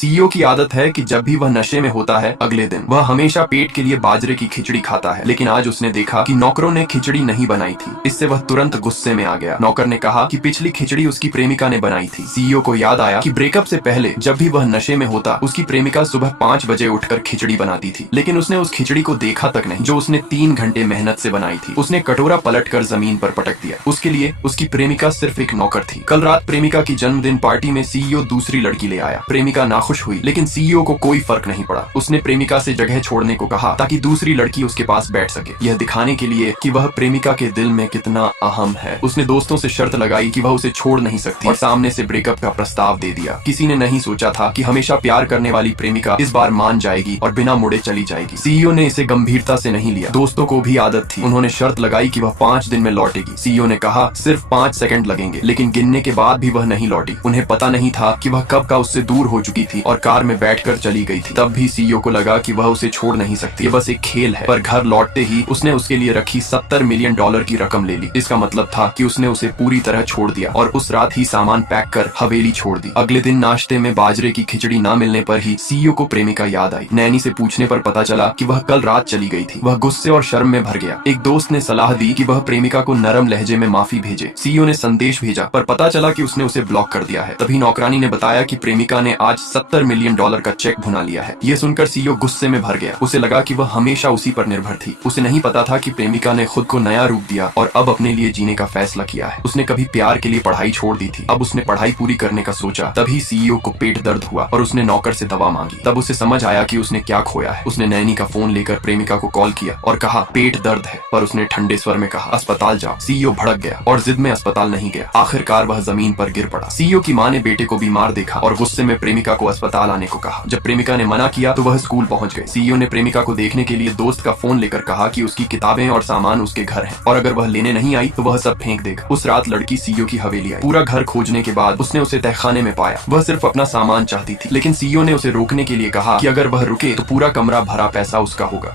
CEO की आदत है कि जब भी वह नशे में होता है अगले दिन वह हमेशा पेट के लिए बाजरे की खिचड़ी खाता है, लेकिन आज उसने देखा कि नौकरों ने खिचड़ी नहीं बनाई थी। इससे वह तुरंत गुस्से में आ गया। नौकर ने कहा कि पिछली खिचड़ी उसकी प्रेमिका ने बनाई थी। सीईओ को याद आया कि ब्रेकअप से पहले जब भी वह नशे में होता उसकी प्रेमिका सुबह 5 बजे उठकर खिचड़ी बनाती थी, लेकिन उसने उस खिचड़ी को देखा तक नहीं जो उसने 3 घंटे मेहनत से बनाई थी। उसने कटोरा पलटकर जमीन पर पटक दिया। उसके लिए उसकी प्रेमिका सिर्फ एक नौकर थी। कल रात प्रेमिका की जन्मदिन पार्टी में सीईओ दूसरी लड़की ले आया। प्रेमिका नाखुश हुई, लेकिन सीईओ को कोई फर्क नहीं पड़ा। उसने प्रेमिका से जगह छोड़ने को कहा ताकि दूसरी लड़की उसके पास बैठ सके, यह दिखाने के लिए कि वह प्रेमिका के दिल में कितना अहम है। उसने दोस्तों से शर्त लगाई कि वह उसे छोड़ नहीं सकती और सामने से ब्रेकअप का प्रस्ताव दे दिया। किसी ने नहीं सोचा था कि हमेशा प्यार करने वाली प्रेमिका इस बार मान जाएगी और बिना मुड़े चली जाएगी। सीईओ ने इसे गंभीरता से नहीं लिया। दोस्तों को भी आदत थी। उन्होंने शर्त लगाई कि वह 5 दिन में लौटेगी। सीईओ ने कहा सिर्फ 5 सेकंड लगेंगे, लेकिन गिनने के बाद भी वह नहीं लौटी। उन्हें पता नहीं था कि वह कब का उससे दूर हो चुकी थी और कार में बैठकर चली गई थी। तब भी सीईओ को लगा कि वह उसे छोड़ नहीं सकती, ये बस एक खेल है। पर घर लौटते ही उसने उसके लिए रखी $70 मिलियन की रकम ले ली। इसका मतलब था कि उसने उसे पूरी तरह छोड़ दिया और उस रात ही सामान पैक कर हवेली छोड़ दी। अगले दिन नाश्ते में बाजरे की खिचड़ी ना मिलने पर ही सीईओ को प्रेमिका याद आई। नैनी से पूछने पर पता चला कि वह कल रात चली गई थी। वह गुस्से और शर्म में भर गया। एक दोस्त ने सलाह दी कि वह प्रेमिका को नरम लहजे में माफी भेजे। सीईओ ने संदेश भेजा, पर पता चला कि उसने उसे ब्लॉक कर दिया है। तभी नौकरानी ने बताया कि प्रेमिका ने आज $70 मिलियन का चेक भुना लिया है। यह सुनकर सीईओ गुस्से में भर गया। उसे लगा कि वह हमेशा उसी पर निर्भर थी। उसे नहीं पता था कि प्रेमिका ने खुद को नया रूप दिया और अब अपने लिए जीने का फैसला किया है। उसने कभी प्यार के लिए पढ़ाई छोड़ दी थी, अब उसने पढ़ाई पूरी करने का सोचा। तभी सीईओ को पेट दर्द हुआ और उसने नौकर से दवा मांगी। तब उसे समझ आया कि उसने क्या खोया है। उसने नैनी का फोन लेकर प्रेमिका को कॉल किया और कहा पेट दर्द है, पर उसने ठंडे स्वर में कहा अस्पताल जाओ। सीईओ भड़क गया और जिद में अस्पताल नहीं गया। आखिरकार वह जमीन पर गिर पड़ा। सीईओ की माँ ने बेटे को बीमार देखा और गुस्से में प्रेमिका को अस्पताल आने को कहा। जब प्रेमिका ने मना किया तो वह स्कूल पहुंच गए। सीईओ ने प्रेमिका को देखने के लिए दोस्त का फोन लेकर कहा कि उसकी किताबें और सामान उसके घर हैं और अगर वह लेने नहीं आई तो वह सब फेंक देगा। उस रात लड़की सीईओ की हवेली आई। पूरा घर खोजने के बाद उसने उसे तहखाने में पाया। वह सिर्फ अपना सामान चाहती थी, लेकिन सीईओ ने उसे रोकने के लिए कहा कि अगर वह रुके तो पूरा कमरा भरा पैसा उसका होगा।